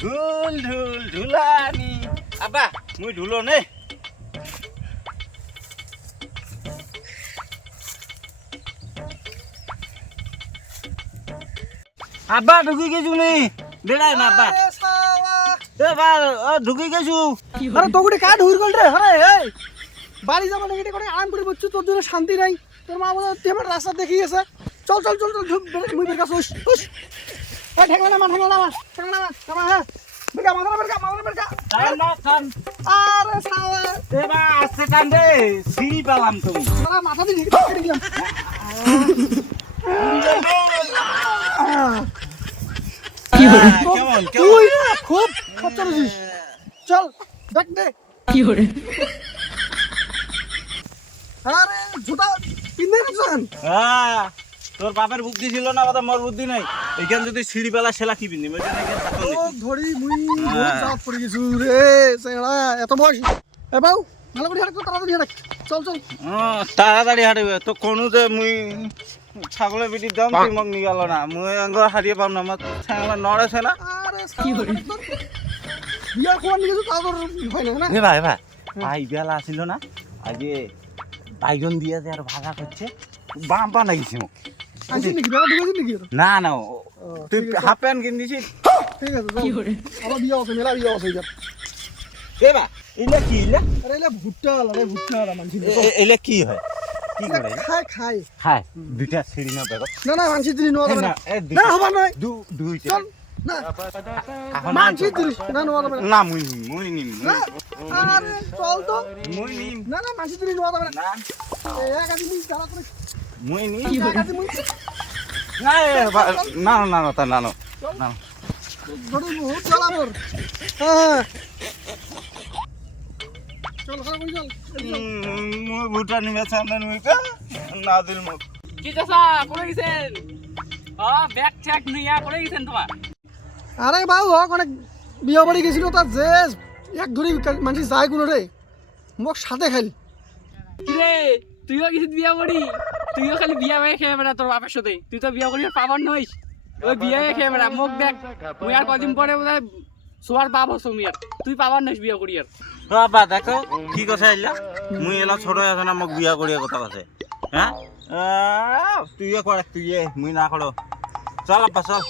ঢোল ঢোল ঢুলানি আব্বা মুই ঢুলো নে আব্বা ঢুকি গেছু নি বেড়াই না আব্বা এ বা ঢুকি গেছু আরে তোগুড়ি কাট হুইর গল রে আরে এই বাড়ি যাবা নাকি করে আম করে বচ্চু তোর জন্য শান্তি নাই তোর মা বলে তুই আমার রাস্তা দেখি গেছে চল চল চল চল মুই বের কাছে উস ওই ঠেঙ্গা না হ্যাঁ বেরকা মাথা বেরকা টাইম না টাইম আরে শালা এ বা আস্তে টান দে সিঁড়ি পেলাম তুমি শালা মাথা দিয়ে কেটে দিলাম কেমন তুই না খুব খরচা দিছিস চল দেখ দে কি করে আরে জুতা কিনে গেছেন হ্যাঁ তোর বাপের বুদ্ধি ছিল না বাবা মোর বুদ্ধি নাই এইখান যদি সিঁড়ি পেলা সেলা কি বিনি মই ও ধরি মুই বহুত চাপ পড়ে গেছু রে সেড়া এত বয়স এ বাউ ভালো করে হাঁট তাড়াতাড়ি হাঁট চল চল তাড়াতাড়ি হাঁটিবে তো কোনো যে মুই ছাগলের বিটির দাম তুই মোক নিগাল না মুই আঙ্গ হারিয়ে পাম না আমার ছাগল নড়েছে না আরে কি করে বিয়া কোন নিয়ে গেছু তা তোর হয় না এ ভাই ভাই বেলা আসিল না আজকে বাইজন দিয়ে যে আর ভাগা করছে বাম পা লাগিছে মোক আনছি নাকি বেলা ঢুকেছিস নাকি না না তুই হাফ প্যান্ট কিন দিছিস ঠিক আছে কি করে আবার বিয়া আছে মেলা বিয়া আছে যার এ বা ইলা কি ইলা আরে এলা ভুট্টা মানছি এলা কি হয় কি করে খাই খায় দুইটা সিঁড়ি না বেগত না মানছি দিলি নোয়া না না হবা নয় দুইটা চল না মানছি দিলি না নোয়া যাবে না মুই নিম আরে চল তো মুই নিম না মানছি দিলি নোয়া যাবে না এক আদি মুই জানা করে মুই নিম এক আদি মুই না না না তা না না না ধরি বহুত চল আমর হ্যাঁ চল চল চল মুই ভুটা নিমে সামনে মুই কা না দিল মুখ কি চাচা করে গেছেন ব্যাগ ট্যাগ নিয়া করে গেছেন তোমার আরে বাবু হক অনেক বিয়া বাড়ি গেছিল তার যে এক ধরি মানছি যায় কোনো রে মোক সাথে খাইল কিরে তুইও গেছিস বিয়া বাড়ি তুইও খালি বিয়া বাড়ি খেয়ে বেড়া তোর বাপের সাথে তুই তো বিয়া করি পাবার নইস ওই বিয়া খেয়ে বেড়া মোক দেখ মুই আর কদিন পরে বোধহয় সোয়ার বাপ হস মুই আর তুই পাবার নইস বিয়া করি আর বাবা দেখো কি কথা আইলা মুই এলা ছোট আছে না মোক বিয়া করিয়া কথা আছে হ্যাঁ তুই করে তুই মুই না করো চল আপা চল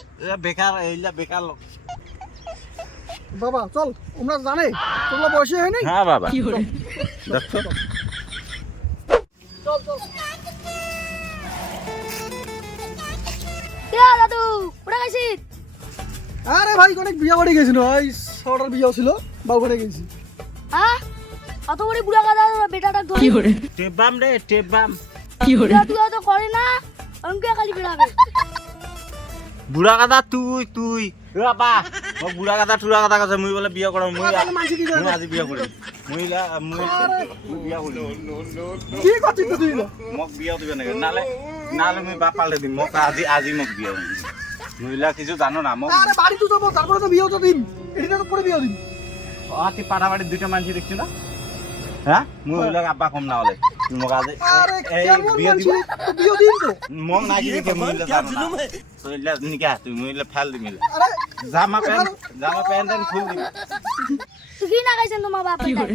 বেকার এইলা বেকার লোক বাবা চল তোমরা জানে তোমরা বয়সী হয় নাই হ্যাঁ বাবা কি করে দেখছো চল চল কিরা দাদু ওটা গেছিস আরে ভাই অনেক বিয়া বাড়ি গেছিল ওই ছোটার বিয়া ছিল বাবু বাড়ি গেছি হ্যাঁ অত বড় বুড়া গাদা বেটাটা ধরে কি করে টেবাম রে টেবাম কি করে তুই তো করে না অঙ্কে খালি বেড়াবে বুড়া গাদা তুই বাবা মোক বুড়া গাদা টুরা গাদা কাছে মুই বলে বিয়া করাম মুই মানছি কি মুই আজি বিয়া করি মুই বিয়া করি কি করছিস তুই মোক বিয়া দিবে নাকি নালে নালে মুই বাপ পাল্টে দিম মোক আজি মোক বিয়া মহিলা কিছু জানো না মোক আরে বাড়ি তো যাবো তারপরে তো বিয়ে তো দিন এটা তো করে বিয়ে দিন তুই পাড়াবাড়ির দুইটা মানুষ দেখছি না হ্যাঁ মহিলা আব্বা কম না হলে তুই মোক আজি আরে এই কেমন বিয়া মানছি দিবা তো বিয়ে দিন তো মোক নাকি দেখে মহিলা জানো না মহিলা নিকা তুই মহিলা ফেল দিবি আরে জামা প্যান্ট খুল দিবি তুই কি না গাইছেন তোমার বাপ কি করে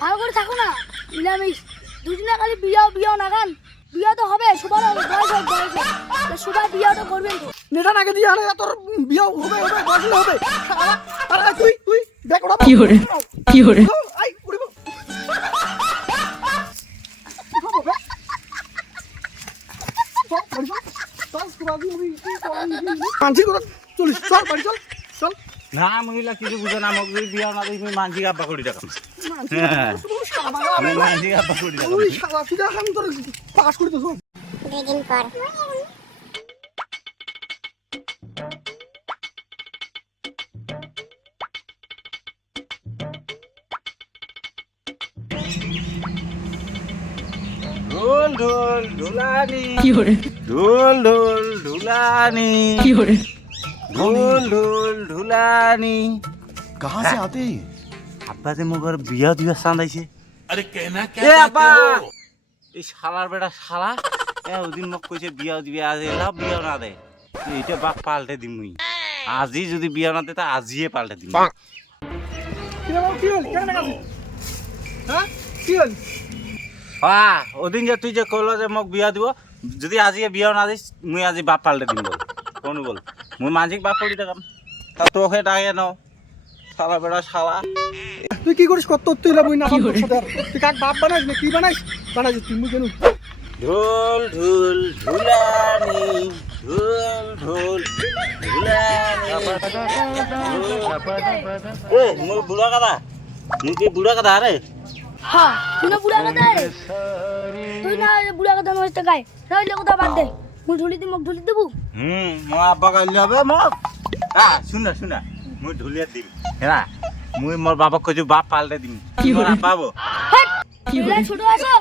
ভালো করে থাকো না মিলামিশ দুদিনে খালি বিয়া না গান বিয়া তো হবে সবার বয়স সবাই বিয়াটা করবেন তো নেটা নাকে দিয়ে আনে তোর বিয়ে হবে বয়স হবে আরে তুই দেখ ওটা কি করে আই উড়িব মানছি তোরা চলিস চল বাড়ি চল চল না মহিলা কিছু বুঝে না মোক যদি বিয়া না দিই মানসি আব্বা করি দেখাম মানসি আব্বা করি দেখাম তুই সারা ফিরা আমি তোর পাস করি তো সব দুদিন পর ঢোল ঢোল ঢুলানি কি করে ঢোল ঢোল ঢুলানি কি করে ঢোল ঢোল ঢুলানি कहाँ से आते हैं ये? আব্বা যে মোক আর বিয়া দিবা চান্দাইছে अरे कहना क्या এ चाहते আব্বা हो? এই শালার বেটা শালা ওদিন মোক কইছে বিয়া দিবি আজ এলা বিয়া না দে এইটা বাপ পাল্টে দিমুই আজি যদি বিয়া না দিতা আজিয়ে পাল্টে দিম কি হল কেন দেখাবি হ্যাঁ কি হল ওদিন যে তুই যে কইল যে মোক বিয়া দিব যদি আজিয়ে বিয়া না দিস মুই আজি বাপ পাল্টে দিম বল কোন বল মুই মাঝিক বাপ করে দেখাম তা তোকে ডাকে নাও শালা বেড়া শালা তুই কি করিস কত তুই লাভ না তোর সাথে আর। তুই কাক বাপ বানাইস না কি বানাইস তুই মুই কেন ঢোল ঢোল ঢুলানি ঢোল ঢোল ঢুলানি এ মোর বুড়া কাদা মুই কি বুড়া কাদা রে হ্যাঁ তুই না বুড়া কথা রে তুই না বুড়া কথা নষ্ট গায় রইলে কথা বাদ দে মুই ঢুলি দি মুখ ঢুলি দেবো মো আব্বা গাইলে হবে মোক শুনা শুনা মুই ঢুলিয়া দিম হেনা মুই মোর বাবাক কইছো বাপ পাল্টে দিম কি পাবো তুই ছোট আছো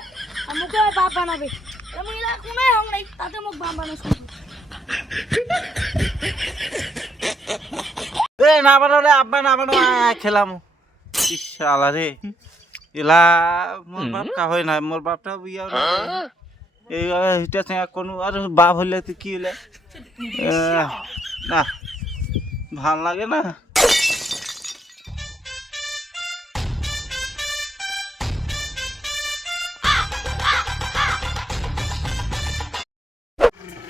আর মুখে বাপ বানাবে মুই এলা কোনে হং নাই তাতে মুখ বাপ বানাস এ না বানালে আব্বা না বানো খেলাম ইশালা রে এলা মোর বাপ কা হয় না মোর বাপটা বিয়া এই হিটা সঙ্গে কোনো আর বাপ হইলে তো কি হইলে না ভাল লাগে না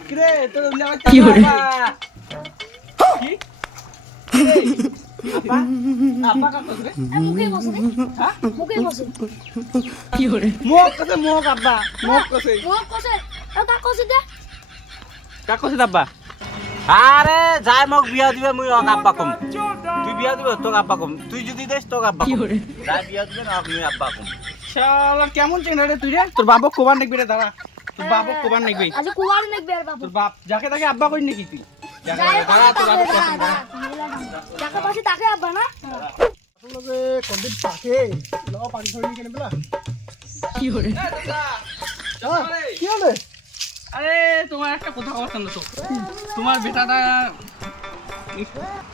কিরে তোর কি হল আব্বা কাক কইছ রে মুখে বসে রে মুখে বসে কি হল মোক কইছে মোক আব্বা মোক কইছে মুখ কসে আর কাক কসে দে কাক কইছে আব্বা আরে যাই মোক বিয়া দিবে মুই অক আব্বা কম তুই বিয়া দিবে তোক আব্বা কম তুই যদি দেস তোক আব্বা কম যাই বিয়া দিবে না মুই আব্বা কম শালা কেমন চেংড়া রে তুই রে তোর বাবা কোবান দেখবি রে দাঁড়া তোর বাবা কোবান দেখবি আজ কুয়ার নেক বের বাবু তোর বাপ যাকে তাকে আব্বা কই নাকি তুই টাকা পাশে তাকে আব্বা না আসলে কন্ডিট তাকে লও পানি ধরে কেন বলা কি হল কি হলো আরে তোমার একটা কথা খবর জানো তো তোমার বেটাটা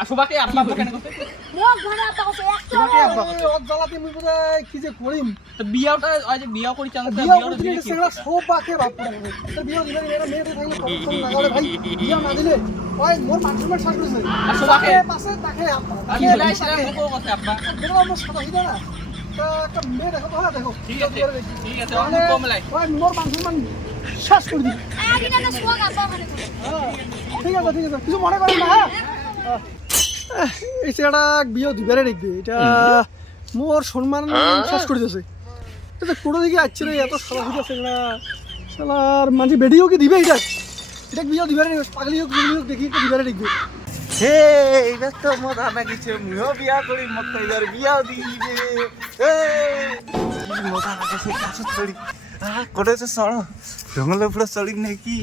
আসবাকে আব্বা কেন করতে মুখ ভরা আব্বা কসে একটা তোমাকে আব্বা ওর জ্বালাতে মুই বোধহয় কি যে করিম তো বিয়াটা আজ বিয়া করি চান বিয়া করতে গেলে সেগুলা সব বাকে বাপ করে তো বিয়া দিলে এরা মেয়েদের সঙ্গে কত লাগালে ভাই বিয়া না দিলে ওই মোর মানসম্মান শেষ করেছে আসবাকে পাশে তাকে আব্বা কি হল সেটা মুখো কথা আব্বা দেখো আমার সাদা হিদা না তা একটা মেয়ে দেখো হ্যাঁ দেখো ঠিক আছে অন্য কম লাই ওই মোর মানসম্মান শেষ করে দিবি আগে না সোয়াগ আব্বা মানে ঠিক আছে কিছু মনে করেন না হ্যাঁ এই ছেলেটা বিয়ে দিবারে দেখবে এটা মোর সম্মান শেষ করে দিয়েছে এটা কোনো দিকে আসছে রে এত সাদা হিদা ছেলেটা শালার মাঝে বেডিও কি দিবে এটা বিয়ে দিবারে পাগলি হোক দেখি একটু দিবারে দেখবে হে এইবার তো মজা লাগিছে মুইও বিয়া করি মোক তো এবার বিয়াও দিবে এ কি মজা লাগিছে কাছে চড়ি করেছে সড় জঙ্গলে পুরো চড়ি নাকি